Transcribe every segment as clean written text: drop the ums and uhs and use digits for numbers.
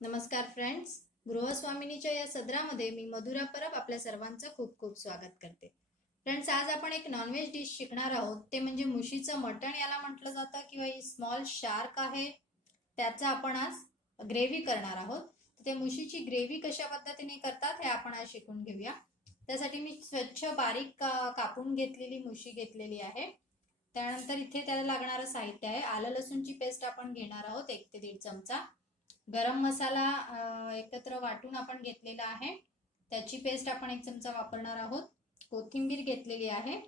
नमस्कार फ्रेंड्स, गृहस्वामिनीच्या या सदरामध्ये मी मधुरा परब आपल्या सर्वांचं खूप खूप स्वागत करते. फ्रेंड्स, आज आपण एक नॉनव्हेज डिश शिकणार आहोत. ते म्हणजे मुशीचं मटण याला म्हटलं जातं किंवा ही स्मॉल शार्क आहे, त्याचा आपण आज ग्रेव्ही करणार आहोत. ते मुशीची ग्रेव्ही कशा पद्धतीने करतात हे आपण आज शिकून घेऊया. त्यासाठी मी स्वच्छ बारीक कापून घेतलेली मुशी घेतलेली आहे. त्यानंतर इथे त्याला लागणारं साहित्य आहे. आलं लसूणची पेस्ट आपण घेणार आहोत 1 ते 1.5 चमचा. गरम मसाला एकत्र वाटून आपण घेतलेला आहे, त्याची पेस्ट आपण 1 चमचा वापरणार आहोत. कोथिंबीर घेतलेली आहे.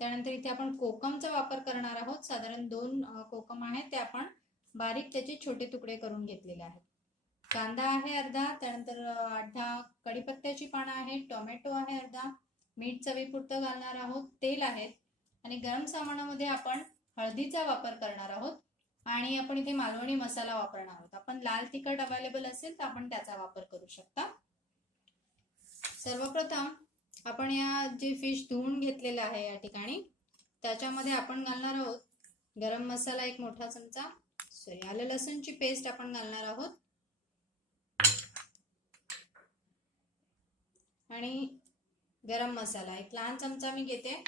त्यानंतर इथे आपण कोकमचा वापर करणार आहोत. साधारण 2 कोकम आहेत, ते आपण बारीक त्याचे छोटे तुकडे करून घेतलेले आहेत. कांदा आहे अर्धा, त्यानंतर 8-10 कढीपत्त्याची पानं आहेत, टोमॅटो आहे अर्धा, मीठ चवीपुरतं घालणार आहोत, तेल आहे आणि गरम सामानामध्ये आपण हळदीचा वापर करणार आहोत आणि आपण इथे मालवणी मसाला वापरणार आहोत. आपण लाल तिखट अवेलेबल असेल तर आपण त्याचा वापर करू शकता. सर्वप्रथम आपण या जे फिश धुवून घेतलेलं आहे या ठिकाणी, त्याच्यामध्ये आपण घालणार आहोत गरम मसाला 1 मोठा चमचा, आलं लसूणची पेस्ट आपण घालणार आहोत आणि गरम मसाला 1 लहान चमचा मी घेते,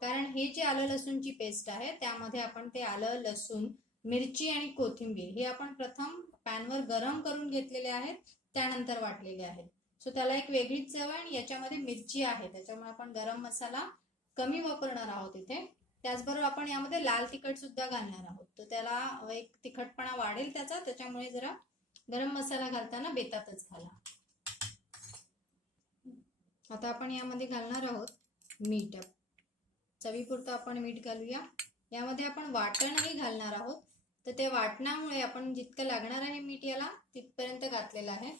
कारण हे जे आलं लसूणची पेस्ट आहे त्यामध्ये आपण ते आलं लसूण, मिरची आणि कोथिंबीर हे आपण प्रथम पॅनवर गरम करून घेतलेले आहेत, त्यानंतर वाटलेले आहेत. सो त्याला एक वेगळीच चव आहे आणि याच्यामध्ये मिरची आहे, त्याच्यामुळे आपण गरम मसाला कमी वापरणार आहोत इथे. त्याचबरोबर आपण यामध्ये लाल तिखट सुद्धा घालणार आहोत, तर त्याला एक तिखटपणा वाढेल त्याचा, त्याच्यामुळे जरा गरम मसाला घालताना बेतातच घाला. आता आपण यामध्ये घालणार आहोत मीठ. चवीपुरतं आपण मीठ घालूया. यामध्ये आपण वाटणही घालणार आहोत, तर ते वाटणामुळे आपण जितकं लागणार आहे मीठ याला तिथपर्यंत घातलेलं आहे.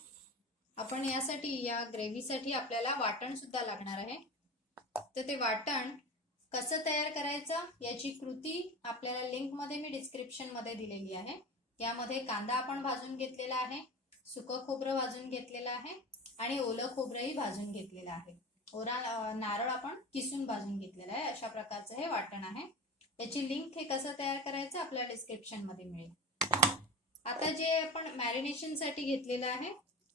आपण यासाठी या ग्रेव्हीसाठी आपल्याला वाटण सुद्धा लागणार आहे, तर ते वाटण कसं तयार करायचं याची कृती आपल्याला लिंकमध्ये मी डिस्क्रिप्शनमध्ये दिलेली आहे. यामध्ये कांदा आपण भाजून घेतलेला आहे, सुकं खोबरं भाजून घेतलेलं आहे आणि ओलं खोबरंही भाजून घेतलेलं आहे. ओला नारळ आपण किसून भाजून घेतलेला आहे. अशा प्रकारचं हे वाटण आहे. याची लिंक हे कसं तयार करायचं आपल्याला डिस्क्रिप्शन मध्ये मिळेल. आता जे आपण मॅरिनेशन साठी घेतलेलं आहे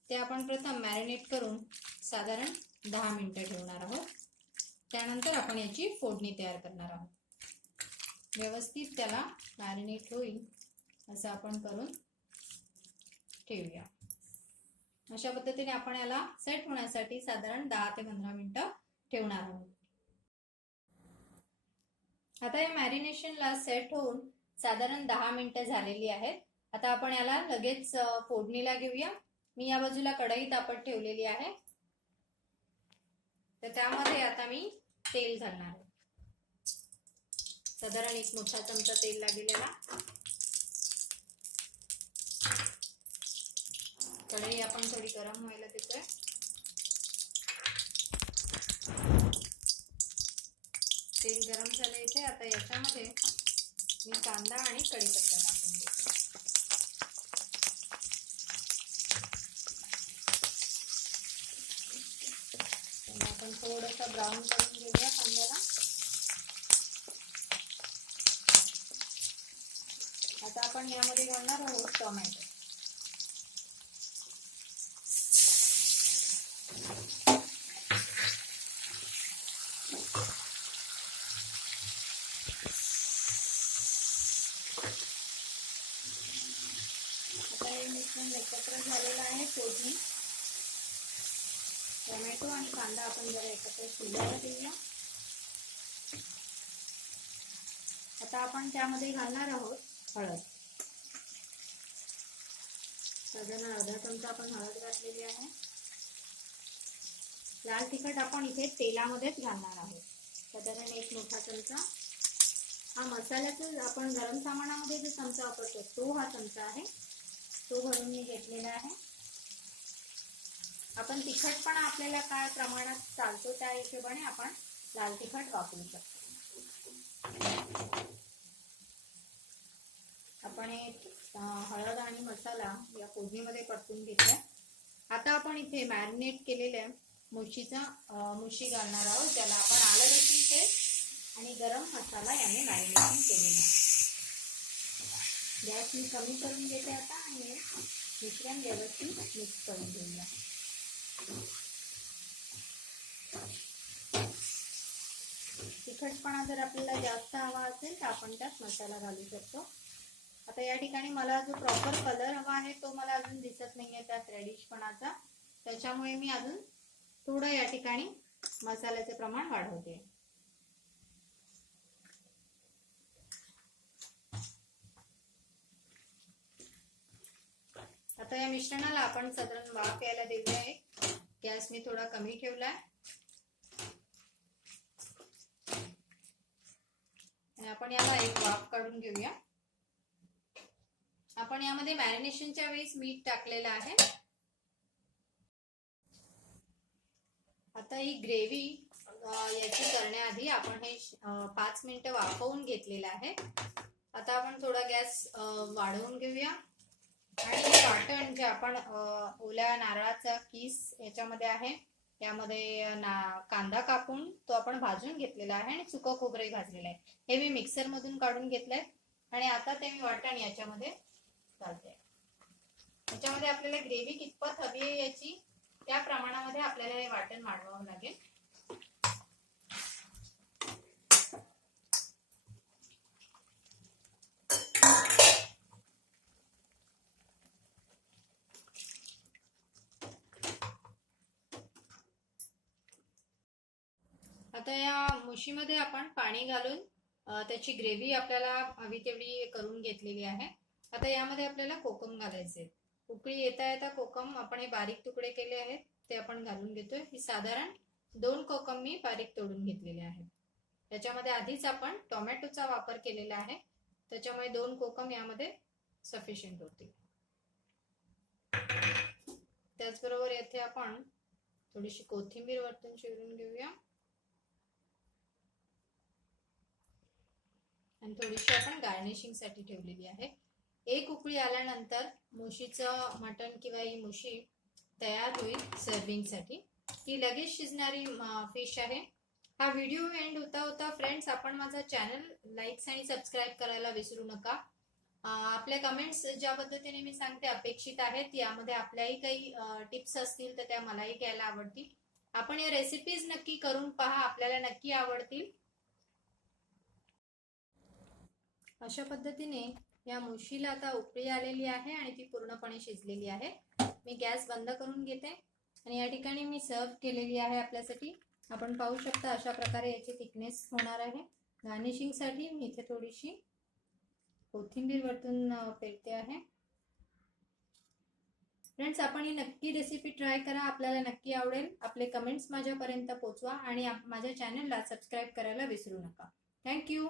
ते आपण प्रथम मॅरिनेट करून साधारण 10 मिनिटं ठेवणार आहोत. त्यानंतर आपण याची फोडणी तयार करणार आहोत. व्यवस्थित त्याला मॅरिनेट होईल असं आपण करून ठेवूया. अशा पद्धतीने आपण याला सेट होण्यासाठी साधारण 10 ते 15 मिनिटं ठेवणार आहोत. आता या मॅरिनेशनला सेट होऊन साधारण 10 मिनिटं झालेली आहेत. आता आपण याला लगेच फोडणीला घेऊया. मी या बाजूला कढई तापत ठेवलेली आहे, तर त्यामध्ये आता मी तेल घालणार आहे. साधारण 1 मोठा चमचा तेल लागेल याला. कढई आपण थोडी गरम व्हायला देतोय. तेल गरम झालं इथे. आता याच्यामध्ये मी कांदा आणि कढीपत्ता टाकून देते. आपण थोडंसं ब्राऊन करून घेऊया कांद्याला. आता आपण यामध्ये घालणार आहोत टोमॅटो. आता हे मिश्रण एकत्र झालेलं आहे. फोडणी टोमॅटो आणि कांदा आपण जरा एकत्र शिजायला देऊया. आता आपण त्यामध्ये घालणार आहोत हळद. साधारण अर्धा चमचा आपण हळद घातलेली आहे. लाल तिखट आपण इथे तेलामध्येच घालणार आहोत, साधारण 1 मोठा चमचा. हा मसाल्याचा आपण गरम सामानामध्ये जो चमचा वापरतो तो हा चमचा आहे, तो भरून मी घेतलेला आहे. आपण तिखटपणा आपल्याला काय प्रमाणात चालतो त्या हिशोबाने आपण लाल तिखट वापरू शकतो. आपण हळद आणि मसाला या फोडणीमध्ये परतून घेतला. आता आपण इथे मॅरिनेट केलेल्या मुशी घालणार आहोत, ज्याला आपण आलं लसूण पेस्ट आणि गरम मसाला याने मॅरिनेशन केलेला आहे. गॅस मी कमी करून घेते आता आणि मिश्रण व्यवस्थित मिक्स करून घेऊया. तिखटपणा जर आपल्याला जास्त हवा असेल तर आपण त्यात मसाला घालू शकतो. आता या ठिकाणी मला जो प्रॉपर कलर हवा आहे तो मला अजून दिसत नाहीये त्यात रेडिशपणाचा, त्याच्यामुळे मी अजून थोडं या ठिकाणी मसाल्याचे प्रमाण वाढवते. आता या मिश्रणाला आपण साधारण वाफ यायला दिली आहे. गॅस मी थोडा कमी ठेवलाय आणि आपण याला एक वाफ काढून घेऊया. आपण यामध्ये मॅरिनेशनच्या वेळेस मीठ टाकलेलं आहे. आता ही ग्रेव्ही याची करण्याआधी आपण हे 5 मिनिटं वाफवून घेतलेलं आहे. आता आपण थोडा गॅस वाढवून घेऊया आणि हे वाटण जे आपण ओल्या नारळाचा किस याच्यामध्ये आहे, यामध्ये कांदा कापून तो आपण भाजून घेतलेला आहे आणि सुकं खोबरे भाजलेलं आहे, हे मी मिक्सर मधून काढून घेतलंय आणि आता ते मी वाटण याच्यामध्ये घालते. याच्यामध्ये आपल्याला ग्रेव्ही कितपत हवी आहे याची त्या प्रमाणामध्ये आपल्याला हे वाटण वाढवावं लागेल. आता या मुशीमध्ये आपण पाणी घालून त्याची ग्रेव्ही आपल्याला हवी तेवढी करून घेतलेली आहे. आता यामध्ये आपल्याला कोकम घालायचे. उकळी येता येता कोकम आपण हे बारीक तुकडे केले आहेत ते आपण घालून घेतोय. ही साधारण 2 कोकम मी बारीक तोडून घेतलेले आहेत. त्याच्यामध्ये आधीच आपण टोमॅटोचा वापर केलेला आहे, त्याच्यामुळे 2 कोकम यामध्ये सफिशियंट होतील. त्याचबरोबर येथे आपण थोडीशी कोथिंबीर वरतून चिरून घेऊया आणि थोडीशी आपण गार्निशिंग साठी ठेवलेली आहे. एक उकळी आल्यानंतर मुशीचं मटण किंवा ही मुशी तयार होईल सर्विंग साठी. ही लगेच शिजणारी फिश आहे. हा व्हिडिओ एंड होता फ्रेंड्स, आपण माझा चॅनल लाईक आणि सबस्क्राईब करायला विसरू नका. आपल्या कमेंट्स ज्या पद्धतीने मी सांगते अपेक्षित आहेत, यामध्ये आपल्याही काही टिप्स असतील तर त्या मलाही घ्यायला आवडतील. आपण या रेसिपीज नक्की करून पहा, आपल्याला नक्की आवडतील. अशा पद्धतीने या मुशीला आता उकळी आलेली आहे आणि ती पूर्णपणे शिजलेली आहे. मी गॅस बंद करून घेते आणि या ठिकाणी मी सर्व केलेली आहे आपल्यासाठी. आपण पाहू शकता अशा प्रकारे याची थिकनेस होणार आहे. गार्निशिंग साठी मी इथे थोडीशी कोथिंबीर वरतून फेकते आहे. फ्रेंड्स, आपण ही नक्की रेसिपी ट्राय करा, आपल्याला नक्की आवडेल. आपले कमेंट्स माझ्यापर्यंत पोहोचवा आणि माझ्या चॅनलला सबस्क्राईब करायला विसरू नका. थँक्यू.